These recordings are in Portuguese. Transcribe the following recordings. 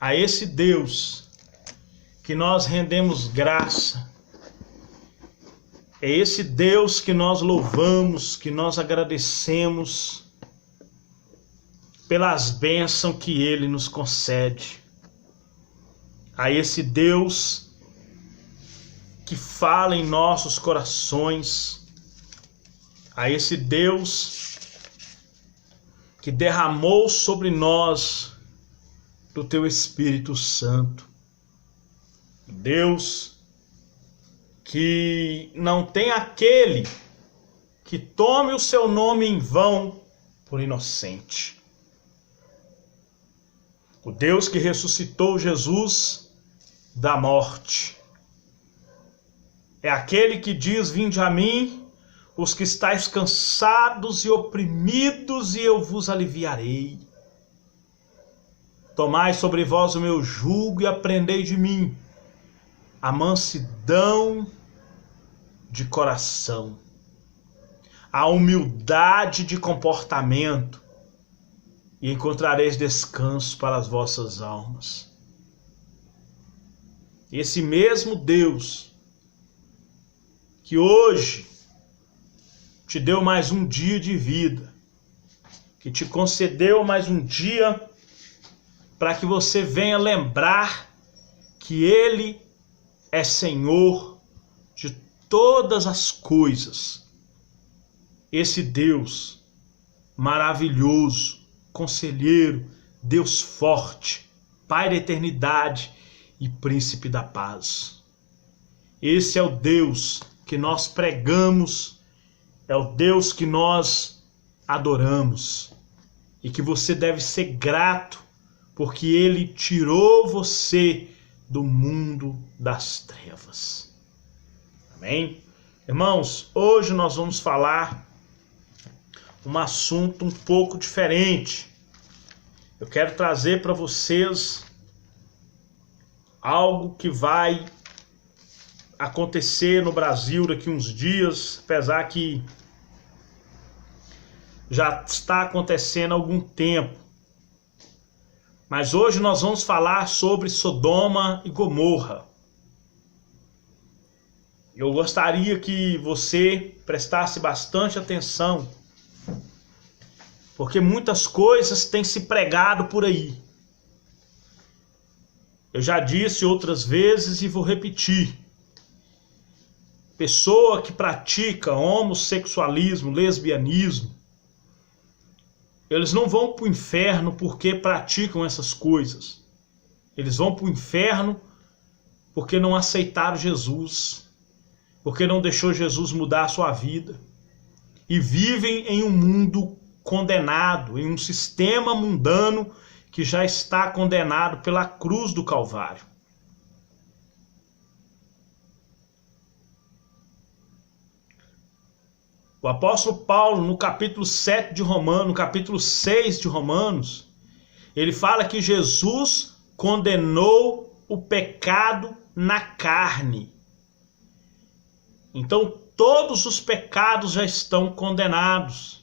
a esse Deus que nós rendemos graça, é esse Deus que nós louvamos, que nós agradecemos pelas bênçãos que Ele nos concede. A esse Deus que fala em nossos corações, a esse Deus que derramou sobre nós do Teu Espírito Santo. Deus que não tem aquele que tome o Seu nome em vão por inocente. O Deus que ressuscitou Jesus da morte. É aquele que diz: vinde a mim, os que estáis cansados e oprimidos, e eu vos aliviarei. Tomai sobre vós o meu jugo e aprendei de mim a mansidão de coração, a humildade de comportamento, e encontrareis descanso para as vossas almas. Esse mesmo Deus que hoje te deu mais um dia de vida, que te concedeu mais um dia para que você venha lembrar que Ele é Senhor de todas as coisas. Esse Deus maravilhoso, conselheiro, Deus forte, Pai da eternidade e Príncipe da paz. Esse é o Deus que nós pregamos, é o Deus que nós adoramos, e que você deve ser grato porque Ele tirou você do mundo das trevas. Amém? Irmãos, hoje nós vamos falar um assunto um pouco diferente. Eu quero trazer para vocês algo que vai acontecer no Brasil daqui uns dias, apesar que já está acontecendo há algum tempo. Mas hoje nós vamos falar sobre Sodoma e Gomorra. Eu gostaria que você prestasse bastante atenção, porque muitas coisas têm se pregado por aí. Eu já disse outras vezes e vou repetir. Pessoa que pratica homossexualismo, lesbianismo, eles não vão para o inferno porque praticam essas coisas. Eles vão para o inferno porque não aceitaram Jesus, porque não deixou Jesus mudar a sua vida. E vivem em um mundo condenado, em um sistema mundano que já está condenado pela cruz do Calvário. O apóstolo Paulo, no capítulo 7 de Romanos, no capítulo 6 de Romanos, ele fala que Jesus condenou o pecado na carne. Então, todos os pecados já estão condenados.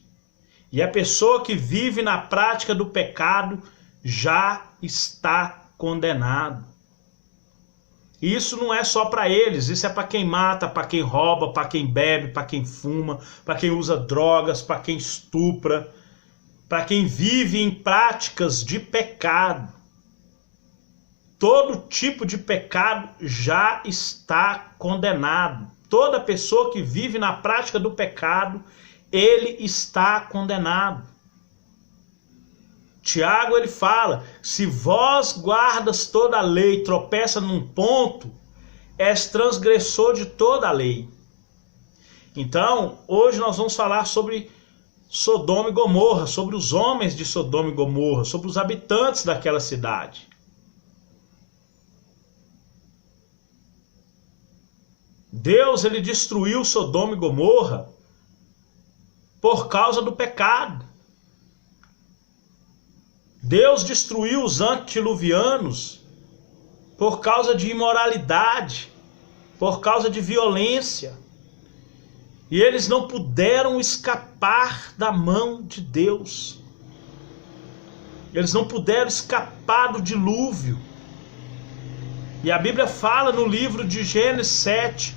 E a pessoa que vive na prática do pecado já está condenado. Isso não é só para eles, isso é para quem mata, para quem rouba, para quem bebe, para quem fuma, para quem usa drogas, para quem estupra, para quem vive em práticas de pecado. Todo tipo de pecado já está condenado. Toda pessoa que vive na prática do pecado, ele está condenado. Tiago, ele fala: se vós guardas toda a lei, tropeça num ponto, és transgressor de toda a lei. Então, hoje nós vamos falar sobre Sodoma e Gomorra, sobre os homens de Sodoma e Gomorra, sobre os habitantes daquela cidade. Deus, ele destruiu Sodoma e Gomorra por causa do pecado. Deus destruiu os antediluvianos por causa de imoralidade, por causa de violência. E eles não puderam escapar da mão de Deus. Eles não puderam escapar do dilúvio. E a Bíblia fala no livro de Gênesis 7,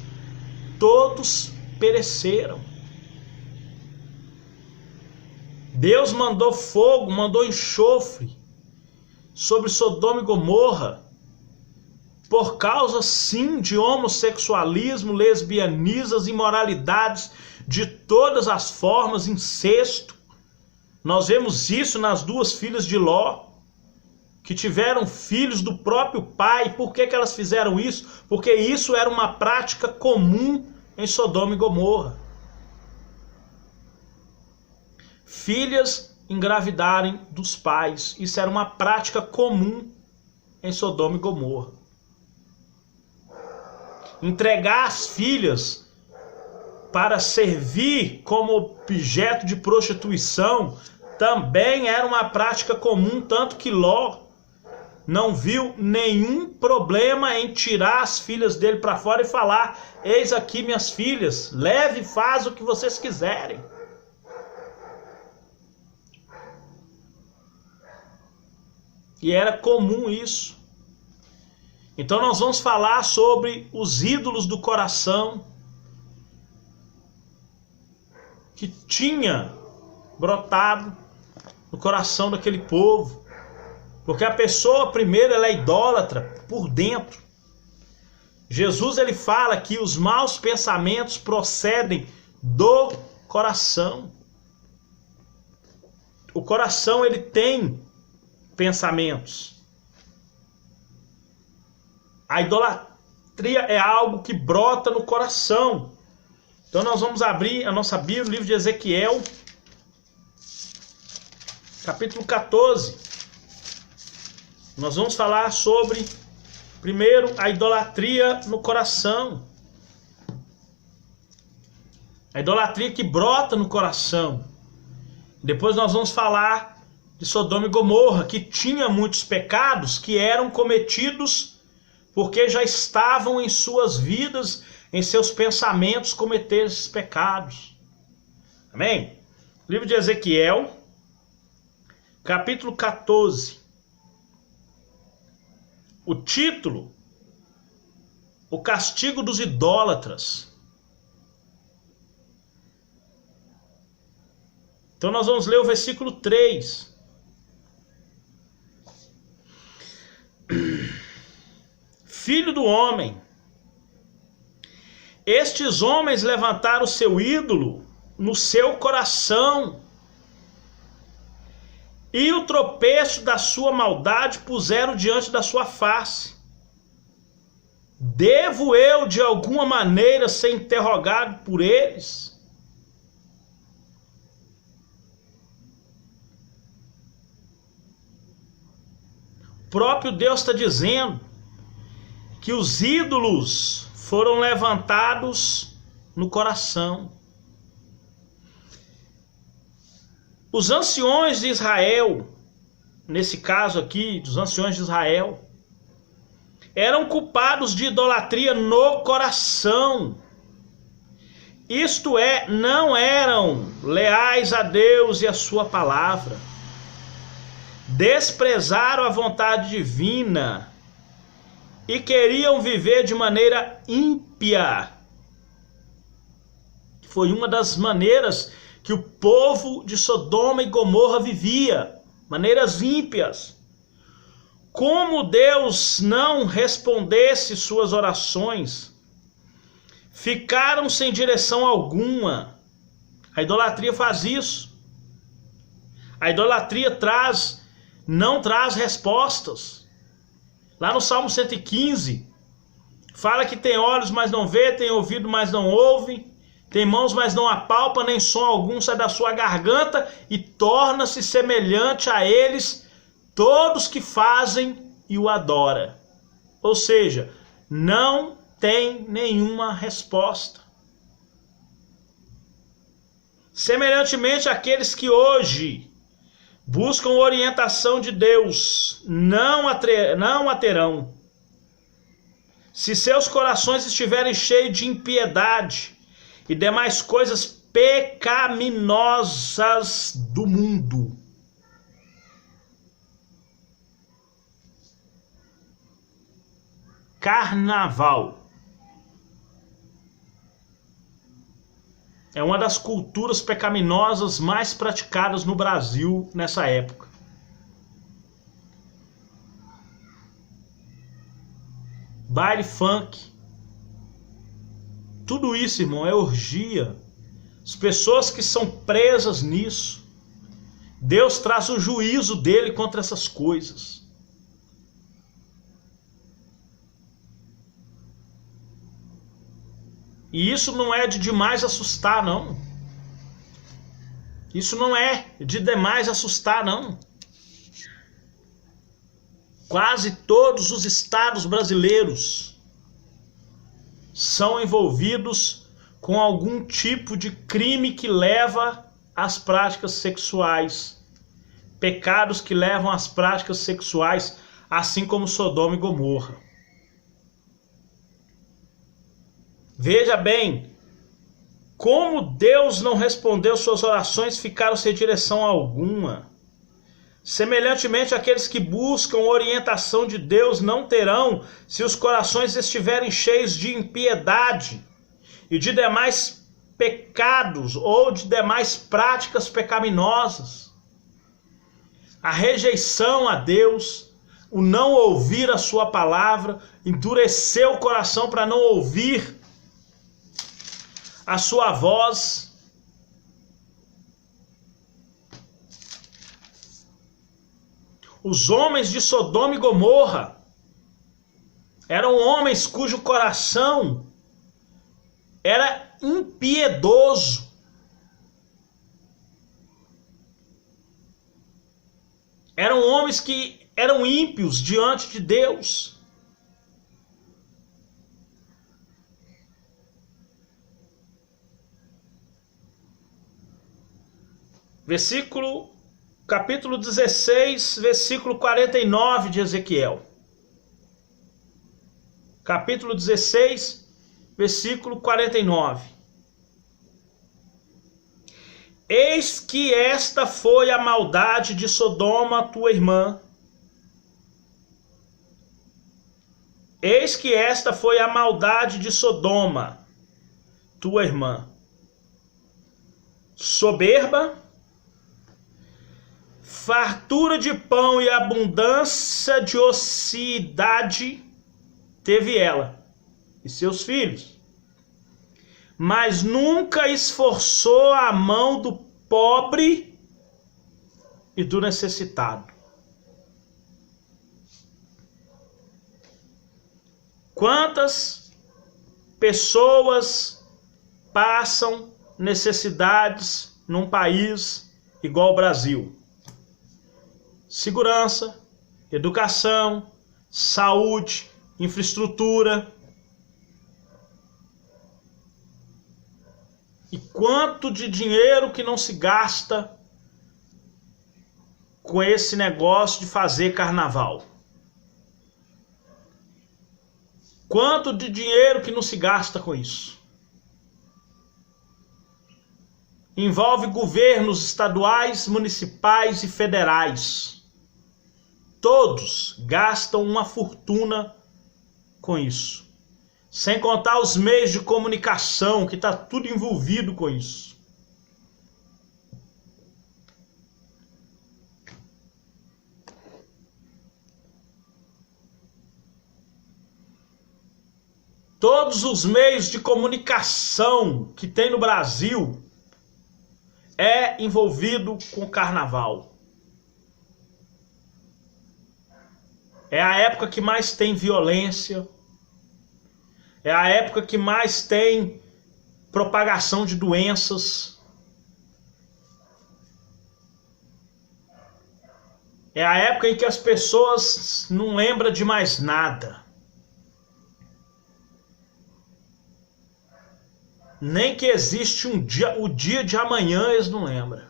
todos pereceram. Deus mandou fogo, mandou enxofre sobre Sodoma e Gomorra, por causa sim de homossexualismo, lesbianismo, imoralidades de todas as formas, incesto. Nós vemos isso nas duas filhas de Ló, que tiveram filhos do próprio pai. Por que elas fizeram isso? Porque isso era uma prática comum em Sodoma e Gomorra. Filhas engravidarem dos pais. Isso era uma prática comum em Sodoma e Gomorra. Entregar as filhas para servir como objeto de prostituição também era uma prática comum, tanto que Ló não viu nenhum problema em tirar as filhas dele para fora e falar: eis aqui minhas filhas, leve e faz o que vocês quiserem. E era comum isso. Então nós vamos falar sobre os ídolos do coração que tinha brotado no coração daquele povo. Porque a pessoa primeiro ela é idólatra por dentro. Jesus ele fala que os maus pensamentos procedem do coração. O coração ele tem pensamentos. A idolatria é algo que brota no coração. Então nós vamos abrir a nossa Bíblia, o livro de Ezequiel, capítulo 14. Nós vamos falar sobre, primeiro, a idolatria no coração. A idolatria que brota no coração. Depois nós vamos falar de Sodoma e Gomorra, que tinha muitos pecados que eram cometidos porque já estavam em suas vidas, em seus pensamentos, cometer esses pecados. Amém? Livro de Ezequiel, capítulo 14. O título: O castigo dos idólatras. Então nós vamos ler o versículo 3. Filho do homem, estes homens levantaram o seu ídolo no seu coração, e o tropeço da sua maldade puseram diante da sua face. Devo eu de alguma maneira ser interrogado por eles? O próprio Deus está dizendo que os ídolos foram levantados no coração. Os anciões de Israel, nesse caso aqui, dos anciões de Israel, eram culpados de idolatria no coração. Isto é, não eram leais a Deus e a sua palavra. Desprezaram a vontade divina e queriam viver de maneira ímpia. Foi uma das maneiras que o povo de Sodoma e Gomorra vivia, maneiras ímpias. Como Deus não respondesse suas orações, ficaram sem direção alguma. A idolatria faz isso. A idolatria não traz respostas. Lá no Salmo 115, fala que tem olhos, mas não vê, tem ouvido, mas não ouve, tem mãos, mas não apalpa, nem som algum sai da sua garganta, e torna-se semelhante a eles todos que fazem e o adoram. Ou seja, não tem nenhuma resposta. Semelhantemente, aqueles que hoje buscam orientação de Deus não a terão. Se seus corações estiverem cheios de impiedade e demais coisas pecaminosas do mundo. carnaval. É uma das culturas pecaminosas mais praticadas no Brasil nessa época. Baile funk. Tudo isso, irmão, é orgia. As pessoas que são presas nisso, Deus traz o juízo dele contra essas coisas. E isso não é de demais assustar, não. Isso não é de demais assustar, não. Quase todos os estados brasileiros são envolvidos com algum tipo de crime que leva às práticas sexuais. Pecados que levam às práticas sexuais, assim como Sodoma e Gomorra. Veja bem, como Deus não respondeu suas orações, ficaram sem direção alguma. Semelhantemente, aqueles que buscam orientação de Deus não terão, se os corações estiverem cheios de impiedade e de demais pecados ou de demais práticas pecaminosas. A rejeição a Deus, o não ouvir a sua palavra, endurecer o coração para não ouvir a sua voz. Os homens de Sodoma e Gomorra eram homens cujo coração era impiedoso. Eram homens que eram ímpios diante de Deus. Capítulo 16, versículo 49 de Ezequiel. Capítulo 16, versículo 49. Eis que esta foi a maldade de Sodoma, tua irmã. Eis que esta foi a maldade de Sodoma, tua irmã. Soberba, fartura de pão e abundância de ociosidade teve ela e seus filhos, mas nunca esforçou a mão do pobre e do necessitado. Quantas pessoas passam necessidades num país igual ao Brasil? Segurança, educação, saúde, infraestrutura. E quanto de dinheiro que não se gasta com esse negócio de fazer carnaval? Quanto de dinheiro que não se gasta com isso? Envolve governos estaduais, municipais e federais. Todos gastam uma fortuna com isso. Sem contar os meios de comunicação, que está tudo envolvido com isso. Todos os meios de comunicação que tem no Brasil é envolvido com carnaval. É a época que mais tem violência. É a época que mais tem propagação de doenças. É a época em que as pessoas não lembram de mais nada. Nem que existe o dia de amanhã eles não lembram.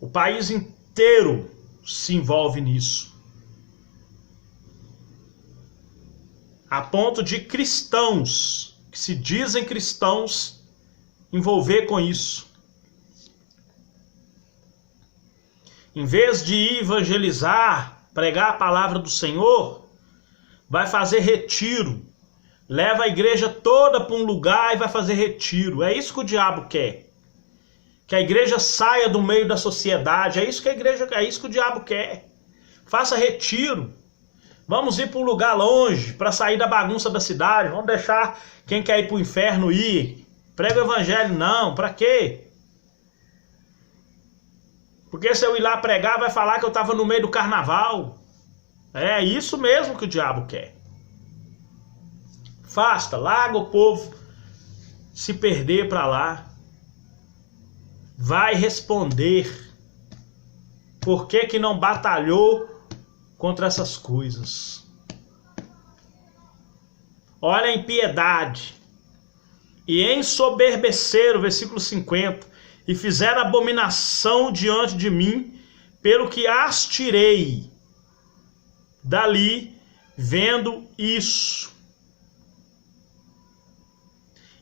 O país inteiro se envolve nisso. A ponto de cristãos, que se dizem cristãos, envolver com isso. Em vez de evangelizar, pregar a palavra do Senhor, vai fazer retiro. Leva a igreja toda para um lugar e vai fazer retiro. É isso que o diabo quer. Que a igreja saia do meio da sociedade. É isso que o diabo quer. Faça retiro. Vamos ir para um lugar longe, para sair da bagunça da cidade. Vamos deixar quem quer ir para o inferno ir. Prega o evangelho não, para quê? Porque se eu ir lá pregar, vai falar que eu estava no meio do carnaval. É isso mesmo que o diabo quer. Afasta, larga o povo se perder para lá. Vai responder por que não batalhou contra essas coisas. Olha a impiedade. E ensoberbeceram, versículo 50, e fizeram abominação diante de mim, pelo que as tirei dali, vendo isso.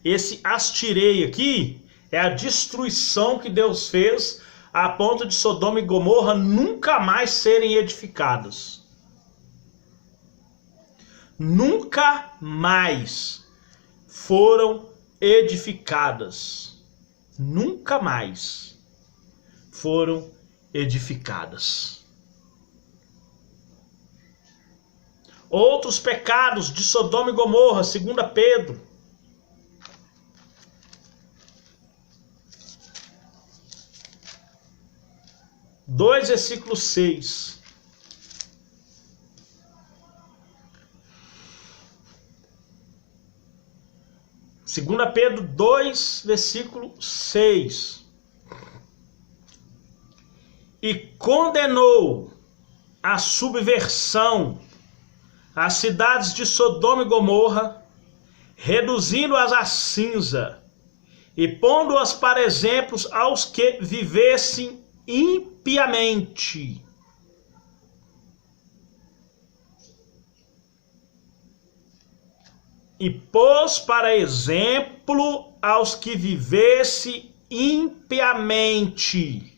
Esse as tirei aqui é a destruição que Deus fez a ponto de Sodoma e Gomorra nunca mais serem edificadas. Nunca mais foram edificadas. Nunca mais foram edificadas. Outros pecados de Sodoma e Gomorra, 2 Pedro. 2, versículo 6. Segunda Pedro 2, versículo 6. E condenou a subversão as cidades de Sodoma e Gomorra, reduzindo-as a cinza, e pondo-as para exemplos aos que vivessem impiamente. E pôs para exemplo aos que vivessem impiamente.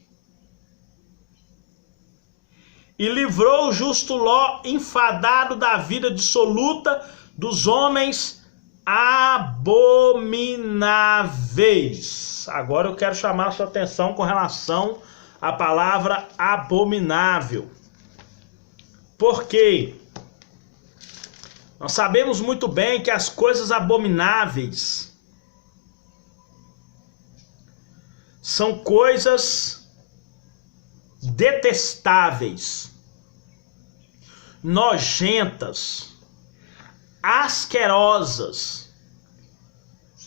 E livrou o justo Ló, enfadado da vida dissoluta dos homens abomináveis. Agora eu quero chamar a sua atenção com relação à palavra abominável. Por quê? Nós sabemos muito bem que as coisas abomináveis são coisas detestáveis, nojentas, asquerosas.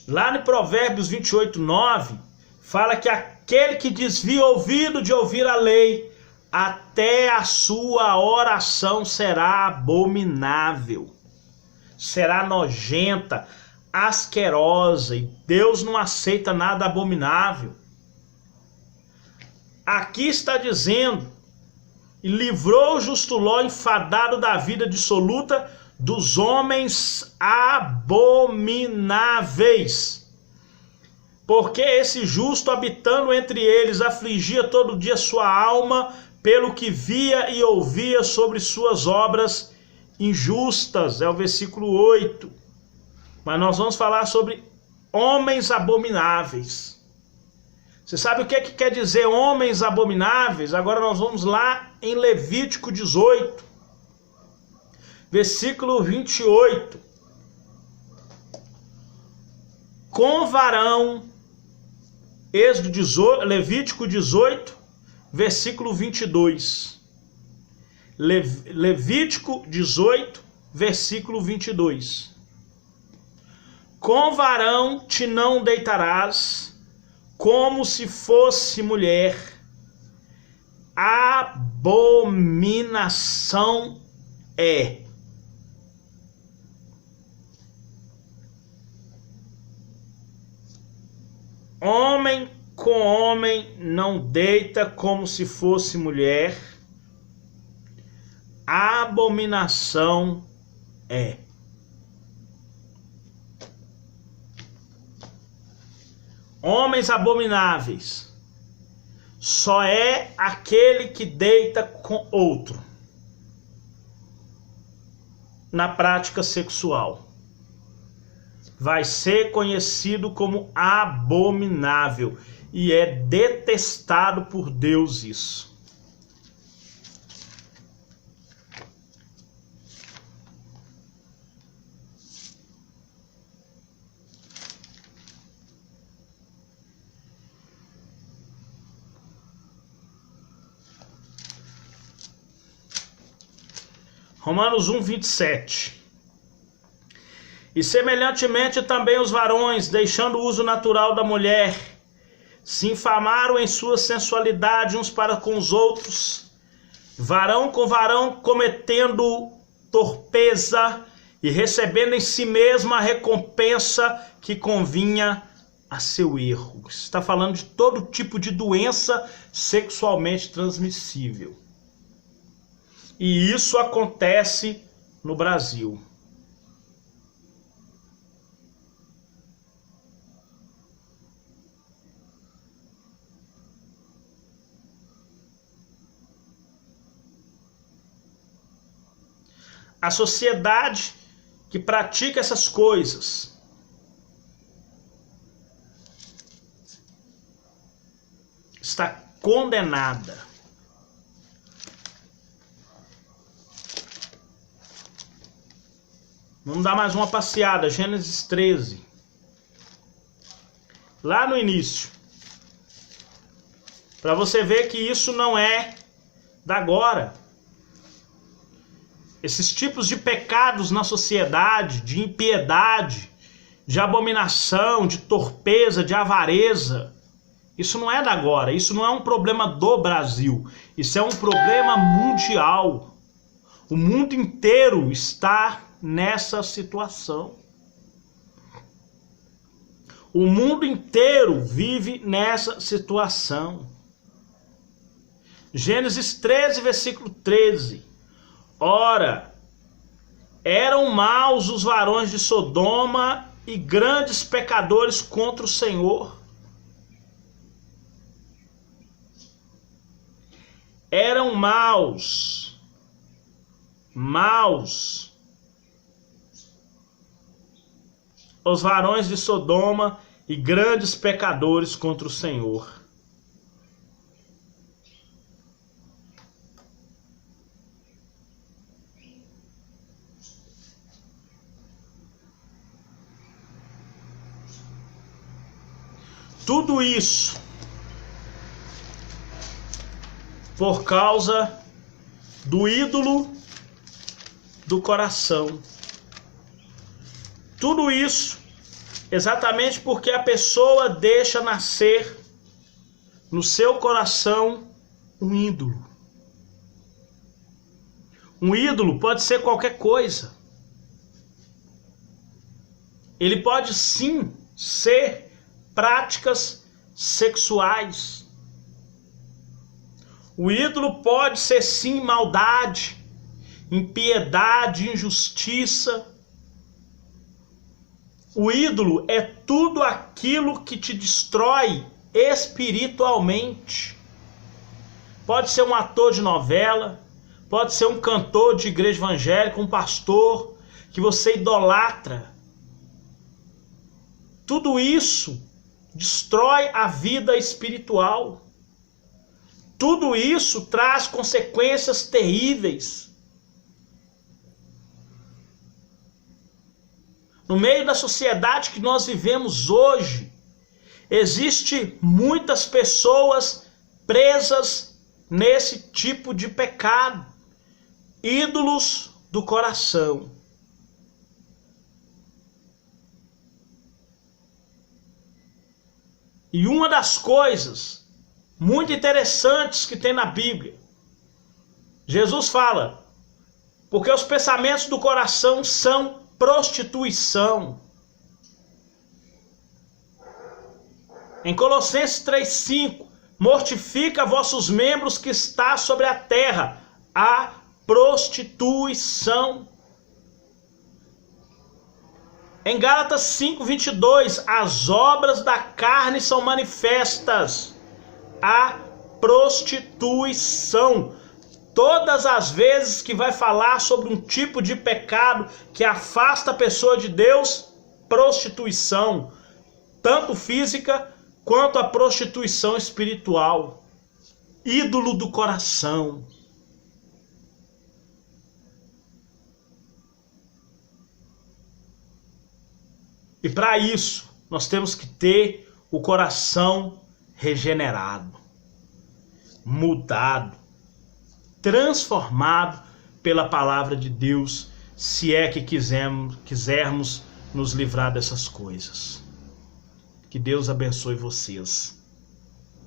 Lá no Provérbios 28:9, fala que aquele que desvia o ouvido de ouvir a lei, até a sua oração será abominável, será nojenta, asquerosa, e Deus não aceita nada abominável. Aqui está dizendo, e livrou o justo Ló, enfadado da vida dissoluta dos homens abomináveis. Porque esse justo, habitando entre eles, afligia todo dia sua alma, pelo que via e ouvia sobre suas obras injustas. É o versículo 8. Mas nós vamos falar sobre homens abomináveis. Você sabe o que quer dizer homens abomináveis? Agora nós vamos lá em Levítico 18, versículo 28. Com varão, Levítico 18, versículo 22. Levítico 18, versículo 22. Com varão te não deitarás, como se fosse mulher, abominação é. Homem com homem não deita como se fosse mulher, abominação é. Homens abomináveis só é aquele que deita com outro. na prática sexual. Vai ser conhecido como abominável e é detestado por Deus isso. Romanos 1, 27. E semelhantemente também os varões, deixando o uso natural da mulher, se infamaram em sua sensualidade uns para com os outros, varão com varão cometendo torpeza e recebendo em si mesma a recompensa que convinha a seu erro. Está falando de todo tipo de doença sexualmente transmissível. E isso acontece no Brasil. A sociedade que pratica essas coisas está condenada. Vamos dar mais uma passeada, Gênesis 13. Lá no início. Para você ver que isso não é da agora. Esses tipos de pecados na sociedade, de impiedade, de abominação, de torpeza, de avareza, isso não é da agora. Isso não é um problema do Brasil. Isso é um problema mundial. O mundo inteiro está nessa situação. O mundo inteiro vive nessa situação. Gênesis 13, versículo 13. Ora, eram maus os varões de Sodoma e grandes pecadores contra o Senhor. Eram maus os varões de Sodoma e grandes pecadores contra o Senhor. Tudo isso por causa do ídolo do coração. Tudo isso exatamente porque a pessoa deixa nascer no seu coração um ídolo. Um ídolo pode ser qualquer coisa. Ele pode sim ser práticas sexuais. O ídolo pode ser sim maldade, impiedade, injustiça. O ídolo é tudo aquilo que te destrói espiritualmente. Pode ser um ator de novela, pode ser um cantor de igreja evangélica, um pastor que você idolatra. Tudo isso destrói a vida espiritual. Tudo isso traz consequências terríveis. No meio da sociedade que nós vivemos hoje, existe muitas pessoas presas nesse tipo de pecado, ídolos do coração. E uma das coisas muito interessantes que tem na Bíblia, Jesus fala, porque os pensamentos do coração são prostituição. Em Colossenses 3,5, mortifica vossos membros que está sobre a terra, a prostituição. Em Gálatas 5:22, as obras da carne são manifestas, a prostituição. Todas as vezes que vai falar sobre um tipo de pecado que afasta a pessoa de Deus, prostituição, tanto física quanto a prostituição espiritual, ídolo do coração. E para isso, nós temos que ter o coração regenerado, mudado, transformado pela palavra de Deus, se é que quisermos nos livrar dessas coisas. Que Deus abençoe vocês.